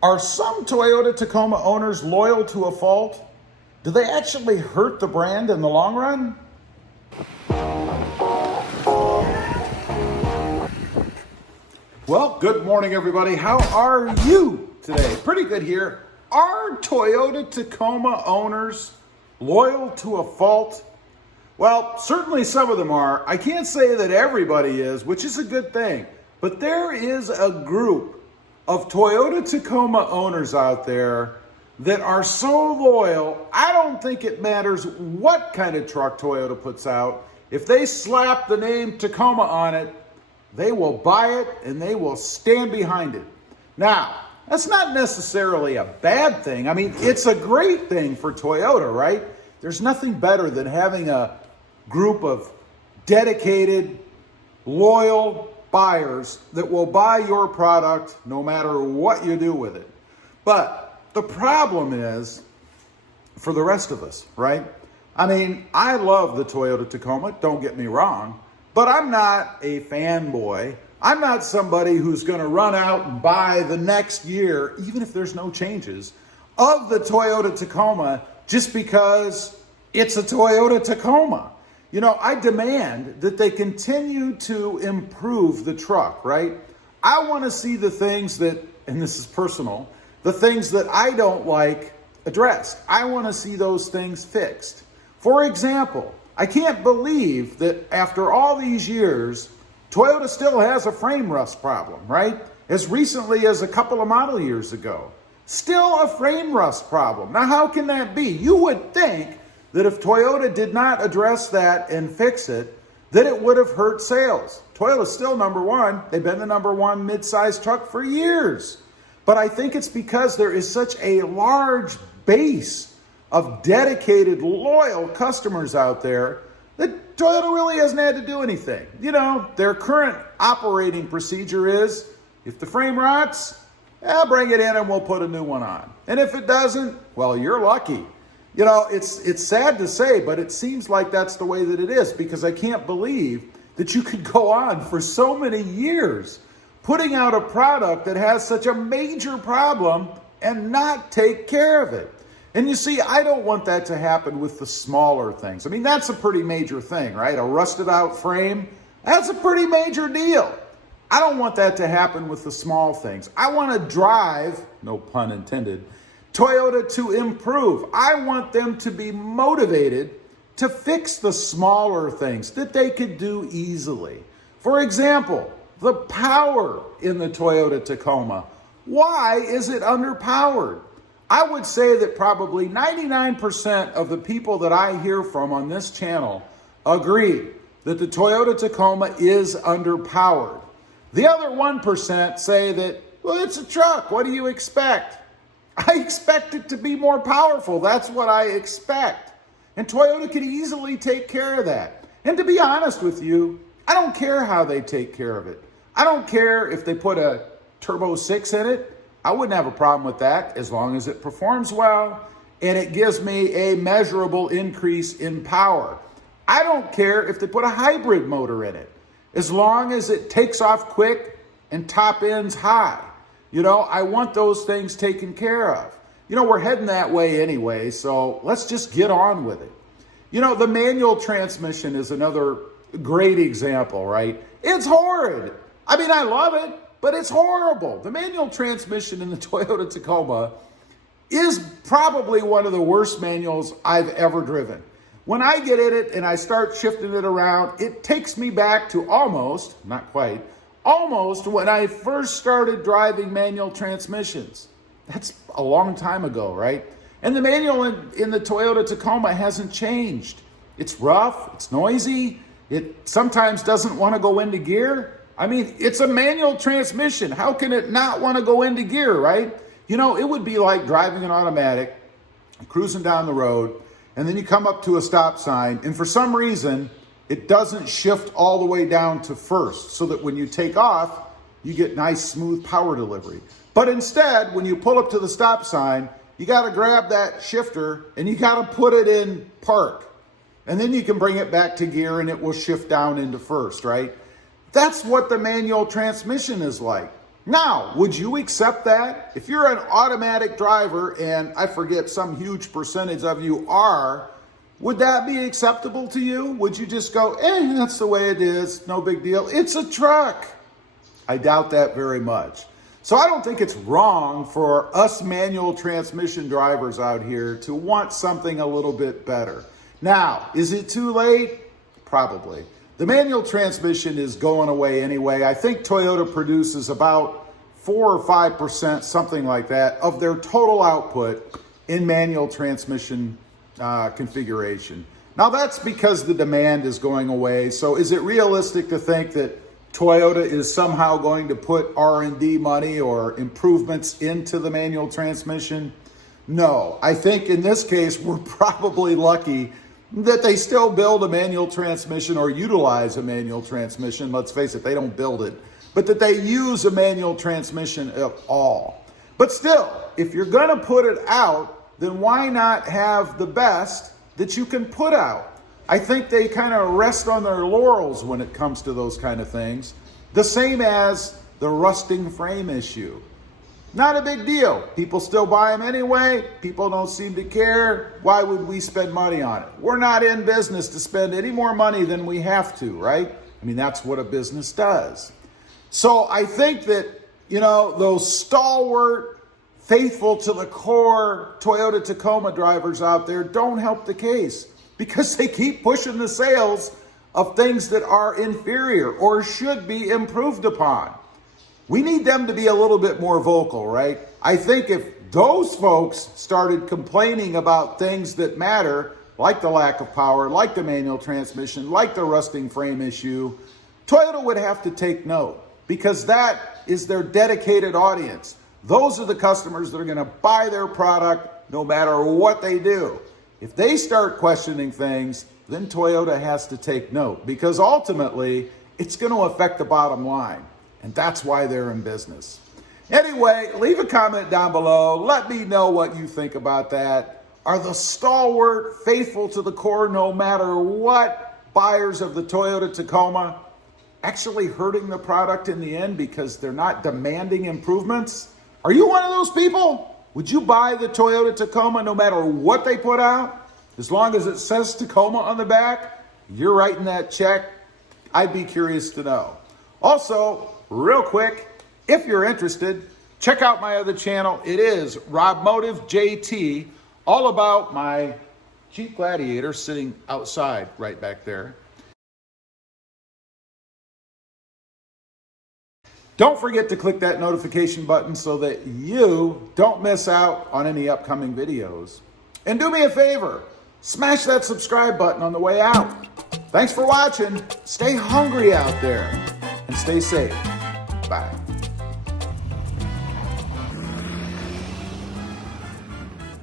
Are some Toyota Tacoma owners loyal to a fault? Do they actually hurt the brand in the long run? Well, good morning, everybody. How are you today? Pretty good here. Are Toyota Tacoma owners loyal to a fault? Well, certainly some of them are. I can't say that everybody is, which is a good thing. But there is a group of Toyota Tacoma owners out there that are so loyal, I don't think it matters what kind of truck Toyota puts out. If they slap the name Tacoma on it, they will buy it and they will stand behind it. Now, that's not necessarily a bad thing. I mean, it's a great thing for Toyota, right? There's nothing better than having a group of dedicated, loyal buyers that will buy your product no matter what you do with it. But the problem is for the rest of us, right? I mean, I love the Toyota Tacoma, don't get me wrong, but I'm not a fanboy. I'm not somebody who's going to run out and buy the next year, even if there's no changes, of the Toyota Tacoma just because it's a Toyota Tacoma. You know, I demand that they continue to improve the truck, right? I want to see the things that, and this is personal, the things that I don't like addressed. I want to see those things fixed. For example, I can't believe that after all these years, Toyota still has a frame rust problem, right? As recently as a couple of model years ago. Still a frame rust problem. Now, how can that be? You would think that if Toyota did not address that and fix it, that it would have hurt sales. Toyota's still number one. They've been the number one mid-size truck for years. But I think it's because there is such a large base of dedicated, loyal customers out there that Toyota really hasn't had to do anything. You know, their current operating procedure is, if the frame rots, bring it in and we'll put a new one on. And if it doesn't, well, you're lucky. You know, it's sad to say, but it seems like that's the way that it is, because I can't believe that you could go on for so many years putting out a product that has such a major problem and not take care of it. And you see, I don't want that to happen with the smaller things. I mean, that's a pretty major thing, right? A rusted out frame, that's a pretty major deal. I don't want that to happen with the small things. I want to drive, no pun intended, Toyota to improve. I want them to be motivated to fix the smaller things that they could do easily. For example, the power in the Toyota Tacoma. Why is it underpowered? I would say that probably 99% of the people that I hear from on this channel agree that the Toyota Tacoma is underpowered. The other 1% say that, well, it's a truck. What do you expect? I expect it to be more powerful. That's what I expect. And Toyota could easily take care of that. And to be honest with you, I don't care how they take care of it. I don't care if they put a Turbo 6 in it. I wouldn't have a problem with that as long as it performs well and it gives me a measurable increase in power. I don't care if they put a hybrid motor in it, as long as it takes off quick and top ends high. You know, I want those things taken care of. You know, we're heading that way anyway, so let's just get on with it. You know, the manual transmission is another great example, right? It's horrid. I mean, I love it, but it's horrible. The manual transmission in the Toyota Tacoma is probably one of the worst manuals I've ever driven. When I get in it and I start shifting it around, it takes me back to almost, not quite, almost when I first started driving manual transmissions. That's a long time ago, right? And the manual in the Toyota Tacoma hasn't changed. It's rough, it's noisy, it sometimes doesn't want to go into gear. I mean, it's a manual transmission. How can it not want to go into gear, right? You know, it would be like driving an automatic, cruising down the road, and then you come up to a stop sign, and for some reason, it doesn't shift all the way down to first, so that when you take off, you get nice, smooth power delivery. But instead, when you pull up to the stop sign, you got to grab that shifter, and you got to put it in park. And then you can bring it back to gear, and it will shift down into first, right? That's what the manual transmission is like. Now, would you accept that? If you're an automatic driver, and I forget some huge percentage of you are, would that be acceptable to you? Would you just go, that's the way it is, no big deal? It's a truck. I doubt that very much. So I don't think it's wrong for us manual transmission drivers out here to want something a little bit better. Now, is it too late? Probably. The manual transmission is going away anyway. I think Toyota produces about 4 or 5%, something like that, of their total output in manual transmission configuration. Now that's because the demand is going away. So is it realistic to think that Toyota is somehow going to put R&D money or improvements into the manual transmission? No. I think in this case, we're probably lucky that they still build a manual transmission or utilize a manual transmission. Let's face it, they don't build it, but that they use a manual transmission at all. But still, if you're going to put it out, then why not have the best that you can put out? I think they kind of rest on their laurels when it comes to those kind of things. The same as the rusting frame issue. Not a big deal. People still buy them anyway. People don't seem to care. Why would we spend money on it? We're not in business to spend any more money than we have to, right? I mean, that's what a business does. So I think that, those stalwart, faithful to the core Toyota Tacoma drivers out there don't help the case because they keep pushing the sales of things that are inferior or should be improved upon. We need them to be a little bit more vocal, right? I think if those folks started complaining about things that matter, like the lack of power, like the manual transmission, like the rusting frame issue, Toyota would have to take note because that is their dedicated audience. Those are the customers that are going to buy their product no matter what they do. If they start questioning things, then Toyota has to take note because ultimately it's going to affect the bottom line. And that's why they're in business. Anyway, leave a comment down below. Let me know what you think about that. Are the stalwart, faithful to the core no matter what buyers of the Toyota Tacoma actually hurting the product in the end because they're not demanding improvements? Are you one of those people? Would you buy the Toyota Tacoma no matter what they put out? As long as it says Tacoma on the back, you're writing that check? I'd be curious to know. Also, real quick, if you're interested, check out my other channel. It is RobMotive JT, all about my Jeep Gladiator sitting outside right back there. Don't forget to click that notification button so that you don't miss out on any upcoming videos. And do me a favor, smash that subscribe button on the way out. Thanks for watching. Stay hungry out there and stay safe. Bye.